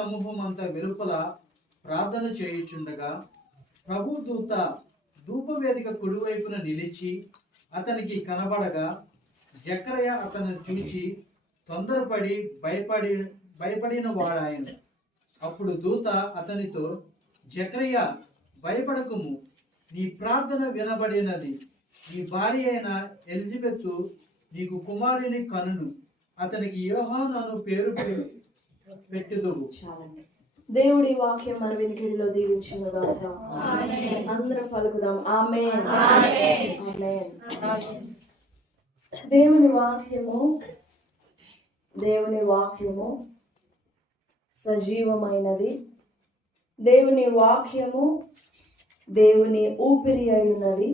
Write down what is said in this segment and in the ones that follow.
సమూహం అంతా వెలుపల ప్రార్థన చేయుచుండగా ప్రభు దూత ధూపవేదిక కుడివైపున నిలిచి అతనికి కనబడగా జకర్యా అతను చూచి తొందరపడి భయపడిన వాడాయన. అప్పుడు దూత అతనితో, జకర్యా, భయపడకుము, నీ ప్రార్థన వినబడినది. నీ భార్య అయిన ఎలిజబెతు నీకు కుమారుని కనును. అతనికి యోహాను అను పేరు పెట్టుదువు. దేవుడి వాక్యం మన వినికిడిలో దీవించిన గాక. అందరం పలుకుదాం ఆమేన్. దేవుని వాక్యము సజీవమైనది. దేవుని వాక్యము దేవుని ఊపిరి అయినది.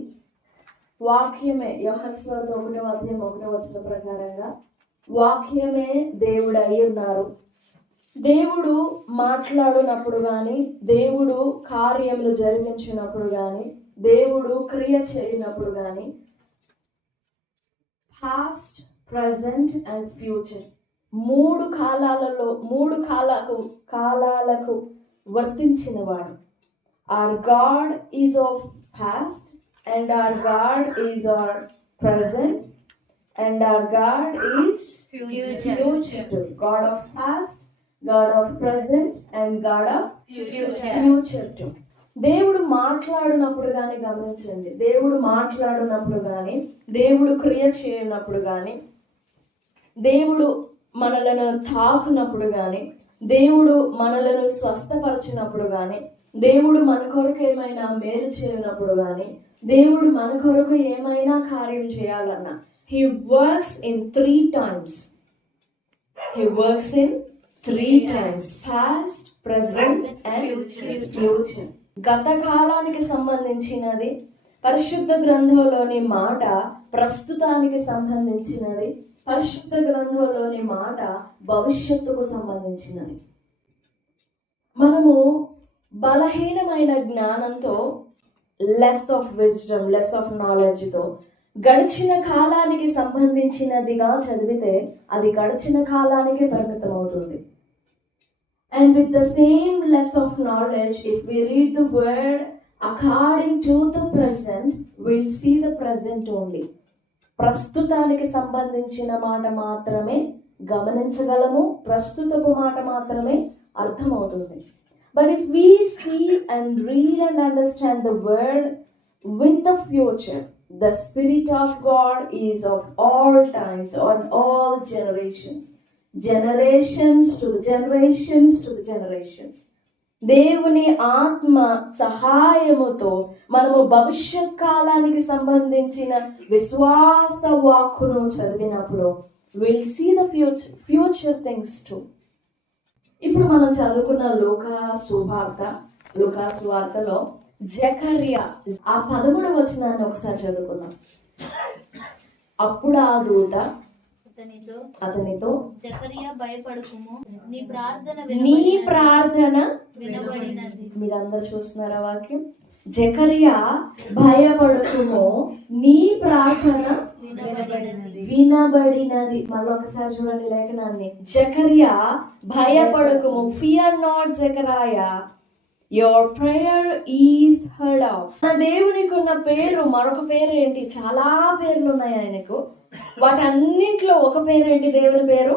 వాక్యమే యోహాను సువార్త 1వ అధ్యాయం 1వ వచనం ప్రకారంగా వాక్యమే దేవుడు అయి ఉన్నారు. దేవుడు మాట్లాడినప్పుడు కానీ, దేవుడు కార్యములు జరిగించినప్పుడు కానీ, దేవుడు క్రియ చేయనప్పుడు కానీ, పాస్ట్, ప్రజెంట్ అండ్ ఫ్యూచర్ మూడు కాలాలకు వర్తించినవాడు. Our God is of past, and our God is our present, and our God is future. God of past, God of present, and God of future too. దేవుడు మాట్లాడినప్పుడు కానీ గమనించండి, దేవుడు మాట్లాడినప్పుడు కానీ, దేవుడు క్రియ చేయనప్పుడు కానీ, దేవుడు మనలను తాకునప్పుడు కానీ, దేవుడు మనలను స్వస్థపరచినప్పుడు కానీ, దేవుడు మన కొరకు ఏమైనా మేలు చేయనప్పుడు కానీ, దేవుడు మన కొరకు ఏమైనా కార్యం చేయాలన్నా, He works in 3 times. He works in 3 times. Past, present and future. గత కాలానికి సంబంధించినది పరిశుద్ధ గ్రంథంలోని మాట, ప్రస్తుతానికి సంబంధించినది పరిశుద్ధ గ్రంథంలోని మాట, భవిష్యత్తుకు సంబంధించినది. మనము బలహీనమైన జ్ఞానంతో, less of wisdom, less of నాలెడ్జ్తో గడిచిన కాలానికి సంబంధించినదిగా చదివితే అది గడిచిన కాలానికే పరిమితం అవుతుంది. And with the same less of knowledge, if we read the word according to the present, we'll see the present only. ప్రస్తుతానికి సంబంధించిన మాట మాత్రమే గమనించగలము, ప్రస్తుతపు మాట మాత్రమే అర్థమవుతుంది. But if we see and read and understand the word with the future, the Spirit of God is of all times, on all generations. Generations to the generations to the generations. దేవుని ఆత్మ సహాయముతో మనము భవిష్యత్ కాలానికి సంబంధించిన విశ్వాస వాక్కును చదివినప్పుడు will see the future things too. ఇప్పుడు మనం చదువుకున్న లూకాసు వార్తలో జకర్యా ఆ 13వ వచనాన్ని ఒకసారి చదువుకుందాం. అప్పుడు ఆ దూత అతనితో, జకర్యా, భయపడకుము, నీ ప్రార్థన వినబడినది. మీరందరూ చూస్తున్నారా వాక్యం? జకర్యా, భయపడకుము, నీ ప్రార్థన వినబడినది. మళ్ళీ ఒకసారి చూడండి లేఖనాన్ని. జకర్యా, భయపడకుము, ఫియర్ నాట్ జకరియా, your prayer is heard of. దేవునికి ఉన్న పేరు, మరొక పేరు ఏంటి? చాలా పేర్లు ఉన్నాయి ఆయనకు. వాటన్నింటిలో ఒక పేరు ఏంటి? దేవుని పేరు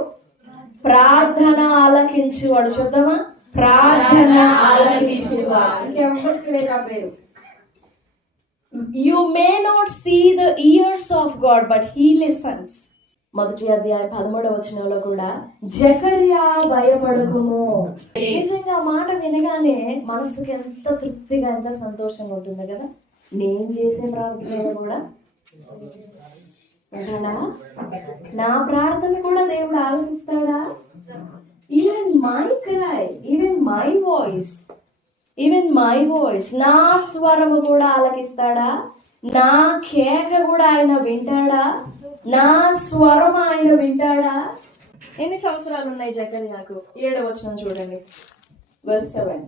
ప్రార్థన ఆలకించువాడు. చూద్దామా? ప్రార్థన ఆలకించువాడు. ఇంకెవరికి లేదు ఆ పేరు. You may not see the ears of God, but He listens. 1వ అధ్యాయం 13వ వచనంలో కూడా జకర్యా, భయపడకుము. నిజంగా మాట వినగానే మనసుకి ఎంత తృప్తిగా, ఎంత సంతోషంగా ఉంటుంది కదా. నేను చేసే ప్రార్థన కూడా నా ప్రార్థన కూడా దేవుడు ఆలకిస్తాడా? ఈవెన్ మై వాయిస్, నా స్వరము కూడా ఆలకిస్తాడా? నా కేక కూడా ఆయన వింటాడా? నా స్వరం ఆయన వింటాడా? ఎన్ని సంవత్సరాలు ఉన్నాయి జకర్యాకు? 7వ వచనం చూడండి, verse 7.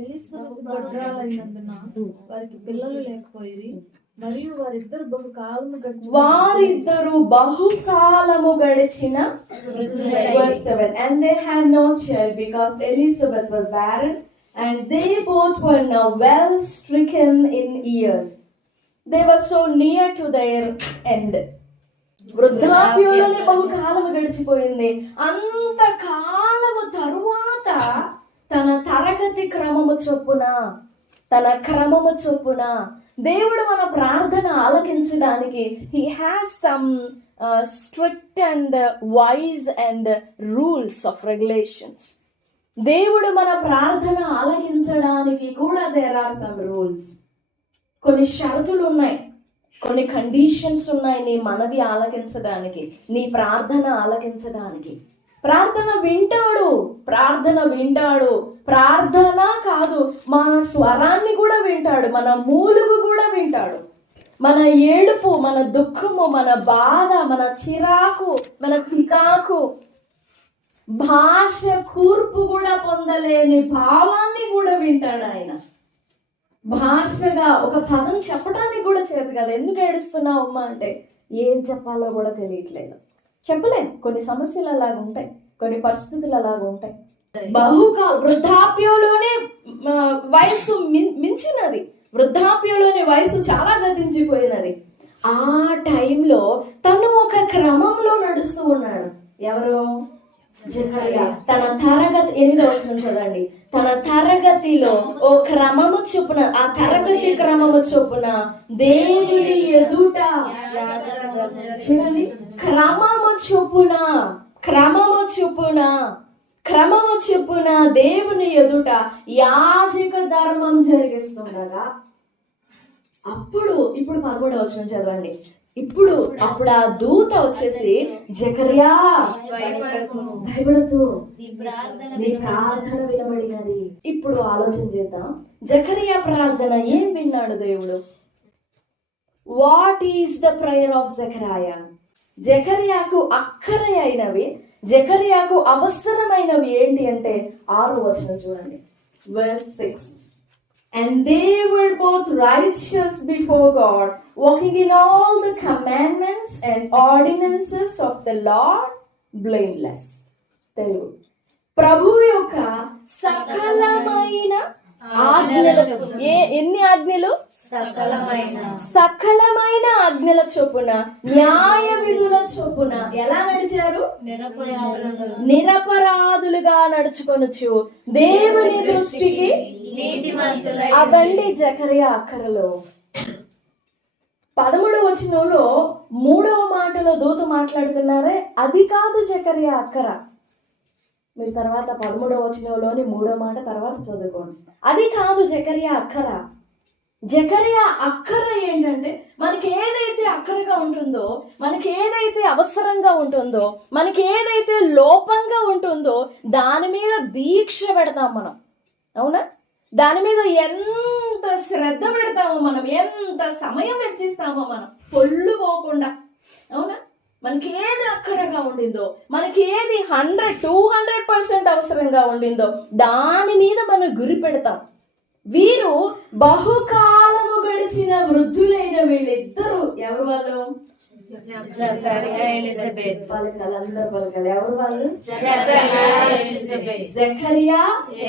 ఎలీషా గొడ్రాలైనందున వారికి పిల్లలు లేకపోయిరి. మరియు వారిద్దరు బహుకాలము వారిద్దరు బహుకాలము గడిచిన Verse 7. And they had no child because Elizabeth was barren, and they both were now well stricken in years. They were so near to their end. వృద్ధాప్యంలోనే బహుకాలము గడిచిపోయింది. అంత కాలము తరువాత తన తరగతి క్రమము చొప్పున దేవుడు మన ప్రార్థన ఆలకించడానికి he has some strict and wise and rules of regulations. దేవుడు మన ప్రార్థన ఆలకించడానికి కూడా there are some rules. కొన్ని షరతులు ఉన్నాయి, కొన్ని కండిషన్స్ ఉన్నాయి నీ మనవి ఆలకించడానికి, నీ ప్రార్థన ఆలకించడానికి. ప్రార్థన వింటాడు. ప్రార్థన కాదు, మన స్వరాన్ని కూడా వింటాడు, మన మూలుగు కూడా వింటాడు. మన ఏడుపు, మన దుఃఖము, మన బాధ, మన చిరాకు, మన చికాకు, భాష కూర్పు కూడా పొందలేని భావాన్ని కూడా వింటాడు ఆయన. భాషగా ఒక పదం చెప్పడానికి కూడా చేత కదా. ఎందుకు ఏడుస్తున్నావు అమ్మా అంటే ఏం చెప్పాలో కూడా తెలియట్లేదు, చెప్పలేం. కొన్ని సమస్యలు అలాగ ఉంటాయి, కొన్ని పరిస్థితులు అలాగ ఉంటాయి. వృద్ధాప్యంలోనే వయసు మించినది, వృద్ధాప్యంలోనే వయసు చాలా గతించిపోయినది. ఆ టైంలో తను ఒక క్రమంలో నడుస్తూ ఉన్నాడు. ఎవరు? జకర్యా. తన తరగతి 8వ వచనం చదవండి. తన తరగతిలో ఓ క్రమము చొప్పున, ఆ తరగతి క్రమము చొప్పున దేవుని ఎదుట, చూడండి, క్రమము చొప్పున దేవుని ఎదుట యాజక ధర్మం జరిగిస్తుండగా ఇప్పుడు 11వ వచనం చదవండి. అప్పుడు ఆ దూత వచ్చేసి జకర్యా భయపడద్దు, నీ ప్రార్థన వినబడినది. ఇప్పుడు ఆలోచన చేద్దాం, జకర్యా ప్రార్థన ఏం విన్నాడు దేవుడు? What is the prayer of Zechariah? జకర్యాకు అక్కర అయినవి, జకర్యాకు అవసరమైనవి ఏంటి అంటే 6వ వచనం చూడండి. Verse 6. And they were both righteous before God, walking in all the commandments and ordinances of the Lord, blameless. Telugu, ప్రభు యొక్క సకలమైన ఆజ్ఞల, ఎన్ని ఆజ్ఞలు? సకలమైన ఆజ్ఞల చొప్పున, న్యాయ విధుల చొప్పున ఎలా నడిచారు? నిరపరాధులుగా నడుచుకొనుచు దేవుని దృష్టికి నీతిమంతులై. అవండి జకర్యా అక్కరలో. 13వ వచనంలో 3వ మాటలో దూత మాట్లాడుతున్నారే, అది కాదు జకర్యా అక్కర. మీరు తర్వాత 13వ వచనంలోని 3వ మాట తర్వాత చదువుకోండి. అది కాదు జకర్యా అక్కర. జకర్యా అక్కర ఏంటంటే, మనకి ఏదైతే అక్కరగా ఉంటుందో, మనకి ఏదైతే అవసరంగా ఉంటుందో, మనకి ఏదైతే లోపంగా ఉంటుందో దాని మీద దీక్ష పెడతాం మనం. అవునా? దాని మీద ఎంత శ్రద్ధ పెడతామో మనం, ఎంత సమయం వెచ్చిస్తామో మనం, పొల్లు పోకుండా. అవునా? మనకి ఏది అక్కరగా ఉండిందో, మనకి ఏది 100-200% అవసరంగా ఉండిందో దాని మీద మనం గురి పెడతాం. వీరు బహుకాలము గడిచిన వృద్ధులైన వీళ్ళిద్దరూ ఎవరు? వాళ్ళు అందరూ పలకాలి. ఎవరు వాళ్ళు? జకర్యా,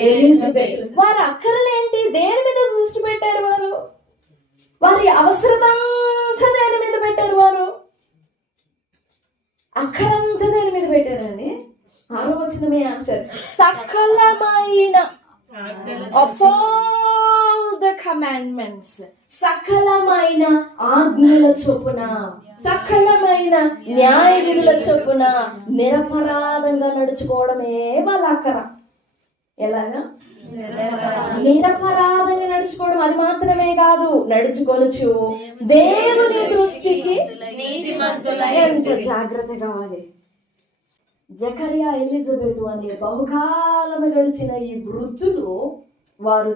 ఎలిజబెత్. వారి అక్కరలేంటి? దేని మీద దృష్టి పెట్టారు వారు? వారి అవసరమంతా దేని మీద పెట్టారు? వారు అక్కరంతా దేని మీద పెట్టారండి? 6వ వచనమే ఆన్సర్. సకలమైన of all the commandments, సకలమైన ఆజ్ఞల చొప్పున, సకలమైన న్యాయ విధుల చొప్పున నిరపరాధంగా నడుచుకోవడమే వాళ్ళ అక్కర. ఎలాగా? నిరపరాధంగా నడుచుకోవడం. అది మాత్రమే కాదు, నడుచుకొనుచు దేవుని దృష్టికి నీతిమంతులై. ఎంత జాగ్రత్త కావాలి. జకర్యా, ఎలిజబెత్ అనే బహుకాలము గడిచిన ఈ వృద్ధులు వారు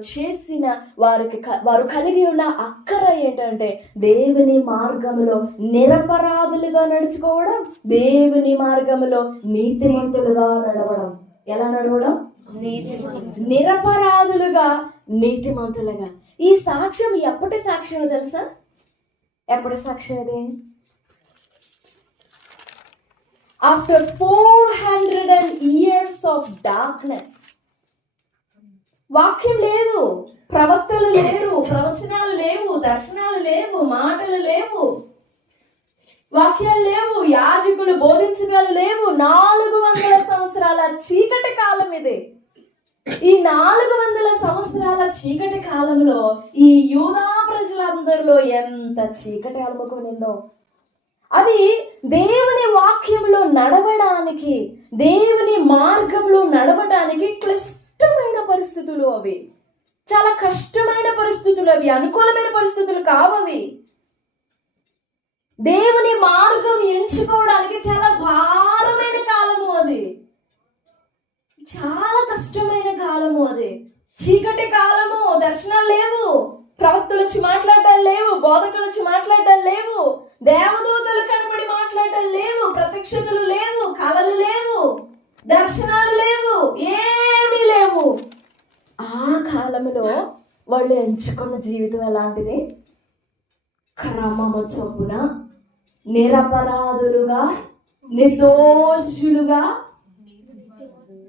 కలిగి ఉన్న అక్కర ఏంటంటే దేవుని మార్గములో నిరపరాధులుగా నడుచుకోవడం, దేవుని మార్గములో నీతిమంతులుగా నడవడం. ఎలా నడవడం? నిరపరాధులుగా, నీతిమంతులుగా. ఈ సాక్ష్యం ఎప్పటి సాక్ష్యం తెలుసా? ఎప్పుడు సాక్ష్యం ఇది? After 400 years of darkness. వాక్యం లేదు, ప్రవక్తలు లేరు, ప్రవచనాలు లేవు, దర్శనాలు లేవు, మాటలు లేవు, వాక్యాలు లేవు, యాజకులు బోధించగలు లేవు. 400 సంవత్సరాల చీకటి కాలం ఇది. ఈ 400 సంవత్సరాల చీకటి కాలంలో ఈ యూదా ప్రజలందరిలో ఎంత చీకటి అలుముకొనిందో. అది దేవుని వాక్యంలో నడవడానికి, దేవుని మార్గంలో నడవడానికి క్లిష్టమైన పరిస్థితులు అవి. చాలా కష్టమైన పరిస్థితులు అవి, అనుకూలమైన పరిస్థితులు కావవి. దేవుని మార్గం ఎంచుకోవడానికి చాలా భారమైన కాలము అది, చాలా కష్టమైన కాలము అది. చీకటి కాలము, దర్శనాలు లేవు, ప్రవక్తలు వచ్చి మాట్లాడటం లేవు, బోధకులు వచ్చి మాట్లాడటం లేవు, దేవదూతలు కనబడి మాట్లాడటం లేవు, ప్రత్యక్షతలు లేవు, కళలు లేవు, దర్శనాలు లేవు, ఏమీ లేవు. ఆ కాలంలో వాళ్ళు ఎంచుకున్న జీవితం ఎలాంటిది? క్రమము చొప్పున నిరపరాధులుగా, నిర్దోషులుగా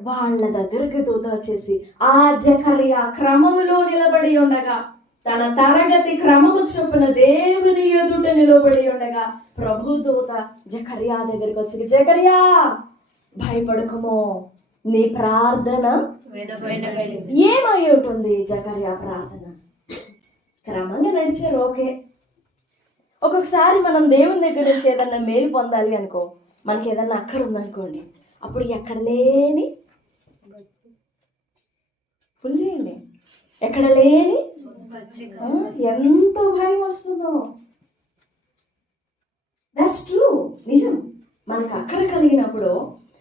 వాళ్ళ దగ్గరికి దూత వచ్చేసి, ఆ జకర్యా క్రమములో నిలబడి ఉండగా, తన తరగతి క్రమము చొప్పున దేవుని ఎదుట నిలబడి ఉండగా, ప్రభు దూత జకర్యా దగ్గరికి వచ్చి, జకర్యా భయపడకము, నీ ప్రార్థన ఏమై ఉంటుంది? జకర్యా ప్రార్థన క్రమంగా నడిచారు, ఓకే. ఒక్కొక్కసారి మనం దేవుని దగ్గర నుంచి ఏదన్నా మేలు పొందాలి అనుకో, మనకి ఏదన్నా అక్కడ ఉందనుకోండి, అప్పుడు ఎక్కడ లేని ఫుల్ చేయండి, ఎక్కడ లేని ఎంతో భయం వస్తుందో. దట్స్ ట్రూ, నిజం. మనకు అక్కర కలిగినప్పుడు,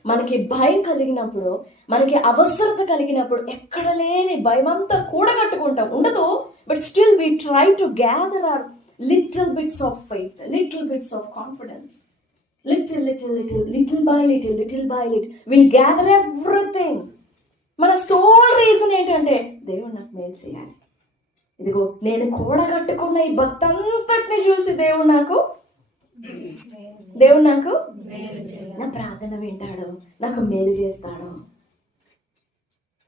మనకి భయం కలిగినప్పుడు, మనకి అవసరత కలిగినప్పుడు ఎక్కడ లేని భయం అంతా కూడగట్టుకుంటాం. ఉండదు, but still we try to gather our little bits of faith, little bits of confidence, little by little we'll gather everything. మన సోల్ రీజన్ ఏంటంటే, దేవుడు నాకు మేలు చేయాలి, ఇదిగో నేను కూడగట్టుకున్న ఈ భక్తంతటిని చూసి దేవుడు నాకు నా ప్రార్థన వింటాడు, నాకు మేలు చేస్తాడు.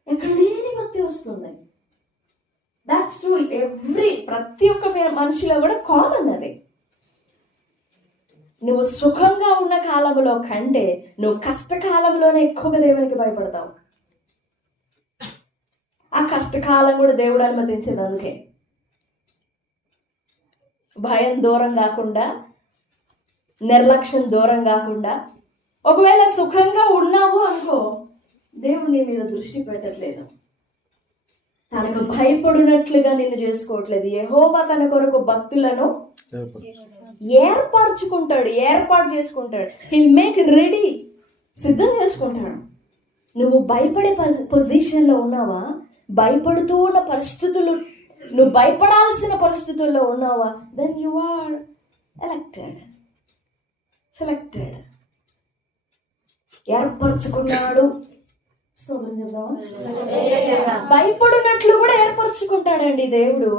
ఎక్కడ లేని భక్తి వస్తుంది. That's true. ప్రతి ఒక్క మనిషిలో కూడా కామన్ అది. నువ్వు సుఖంగా ఉన్న కాలంలో కంటే నువ్వు కష్టకాలంలోనే ఎక్కువగా దేవునికి భయపడతావు. ఆ కష్టకాలం కూడా దేవుడు అనుమతించేది అందుకే. భయం దూరం కాకుండా, నిర్లక్ష్యం దూరం కాకుండా, ఒకవేళ సుఖంగా ఉన్నావు అనుకో, దేవుడు నీ మీద దృష్టి పెట్టట్లేదు, తనకు భయపడినట్లుగా నిన్ను చేసుకోవట్లేదు. యెహోవా తన కొరకు భక్తులను ఏర్పాటు చేసుకుంటాడు. హిల్ మేక్ రెడీ, సిద్ధం చేసుకుంటాడు. నువ్వు భయపడే పొజిషన్లో ఉన్నావా? భయపడుతూ ఉన్న పరిస్థితులు, నువ్వు భయపడాల్సిన పరిస్థితుల్లో ఉన్నావా? Then you are selected. ఏర్పరచుకున్నాడు. భయపడినట్లు కూడా ఏర్పరచుకుంటాడండి దేవుడు.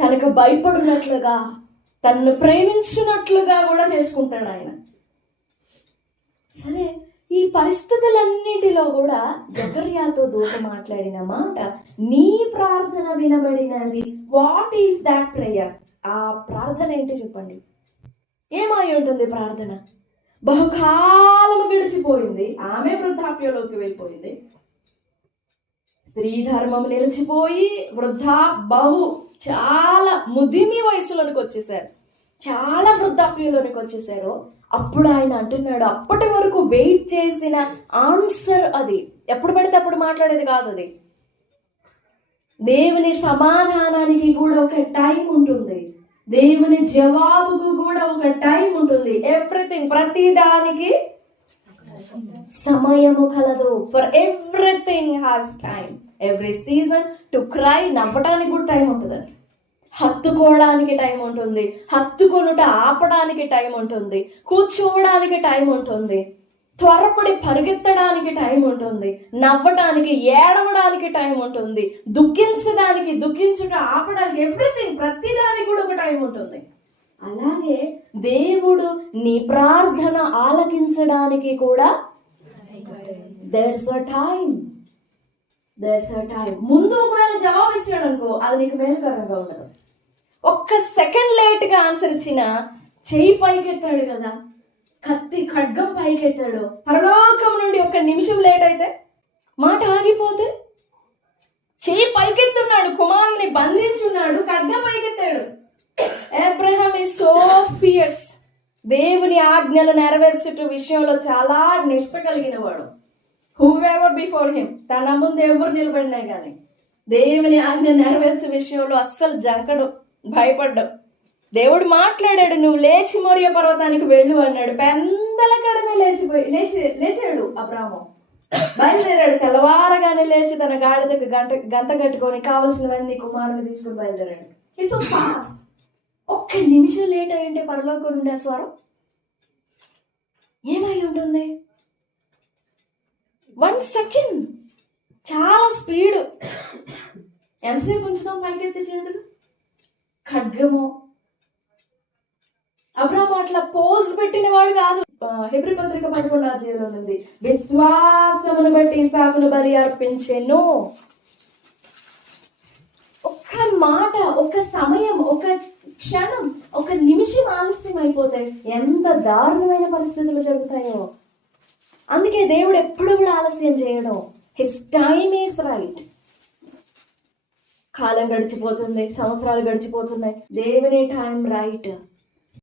తనకు భయపడినట్లుగా, తనను ప్రేమించినట్లుగా కూడా చేసుకుంటాడు ఆయన. సరే, ఈ పరిస్థితులన్నిటిలో కూడా జకర్యాతో దూత మాట్లాడిన మాట, నీ ప్రార్థన వినబడినది. What is that prayer? ఆ ప్రార్థన ఏంటి చెప్పండి? ఏమై ఉంటుంది ప్రార్థన? బహుకాలము గడిచిపోయింది, ఆమె వృద్ధాప్యంలోకి వెళ్ళిపోయింది. స్త్రీ ధర్మం నిలిచిపోయి చాలా ముదిమి వయసులోనికి వచ్చేసారు, చాలా వృద్ధాప్యంలోనికి వచ్చేసారు. అప్పుడు ఆయన అంటున్నాడు, అప్పటి వరకు వెయిట్ చేసిన ఆన్సర్ అది. ఎప్పుడు పడితే అప్పుడు మాట్లాడేది కాదు అది. దేవుని సమాధానానికి కూడా ఒక టైం ఉంటుంది, దేవుని జవాబుకు కూడా ఒక టైం ఉంటుంది. ఎవ్రీథింగ్, ప్రతి దానికి సమయము కలదు. For everything has time. Every season to cry. నవ్వటానికి కూడా టైం ఉంటుందండి, హత్తుకోవడానికి టైం ఉంటుంది, హత్తుకొనుట ఆపడానికి టైం ఉంటుంది, కూర్చోవడానికి టైం ఉంటుంది, త్వరపడి పరిగెత్తడానికి టైం ఉంటుంది, నవ్వటానికి, ఏడవడానికి టైం ఉంటుంది, దుఃఖించుట ఆపడానికి, ఎవ్రీథింగ్, ప్రతిదానికి కూడా ఒక టైం ఉంటుంది. అలాగే దేవుడు నీ ప్రార్థన ఆలకించడానికి కూడా there's a time. ముందు ఒకవేళ జవాబు ఇచ్చాడు అనుకో, అది నీకు మేలుకరంగా ఉండదు. ఒక్క సెకండ్ లేట్గా ఆన్సర్ ఇచ్చిన చెయ్యి పైకెత్తాడు కదా, కత్తి ఖడ్గం పైకెత్తాడు, పరలోకం నుండి ఒక్క నిమిషం లేట్ అయితే, మాట ఆగిపోతే, చెయ్యి పైకెత్తున్నాడు, కుమారుని బంధించున్నాడు, ఖడ్గం పైకెత్తాడు. Abraham is so fierce. దేవుని ఆజ్ఞలు నెరవేర్చుట విషయంలో చాలా నిష్ఠ కలిగిన వాడు. హూవెవర్ బిఫోర్ హిమ్, తన ముందు ఎవరు నిలబడినా కానీ దేవుని ఆజ్ఞ నెరవేర్చే విషయంలో అస్సలు జంకడు, భయపడ్డావు. దేవుడు మాట్లాడాడు, నువ్వు లేచి మోరియా పర్వతానికి వెళ్ళు అన్నాడు. పెందల కడనే లేచాడు అబ్రాము. బయలుదేరాడు, తెల్లవారగానే లేచి తన గాడిదకు గంట కట్టుకొని కావలసినవన్నీ కుమారుని తీసుకుని బయలుదేరాడు. ఈ సో ఫాస్ట్. ఒక్క నిమిషం లేట్ అయ్యింటే పరలోకం నుండి ఆ స్వరం ఏమై ఉంటుంది? 1 సెకండ్, చాలా స్పీడు. ఎంతసేపు ఉంచుతాం పైకెత్తి చేతులు? ఖడ్గము. అబ్రాహాము అట్లా పోజ్ పెట్టిన వాడు కాదు. హెబ్రీ పత్రిక 11వ అధ్యాయంలో ఉంది, విశ్వాసమును బట్టి ఇస్సాకును బలి అర్పించెను. ఒక్క మాట, ఒక సమయం, ఒక క్షణం, ఒక నిమిషం ఆలస్యం అయిపోతే ఎంత దారుణమైన పరిస్థితులు జరుగుతాయో. అందుకే దేవుడు ఎప్పుడు కూడా ఆలస్యం చేయడం. His time is right. కాలం గడిచిపోతుంది, సంవత్సరాలు గడిచిపోతున్నాయి. దేవుని టైం రైట్.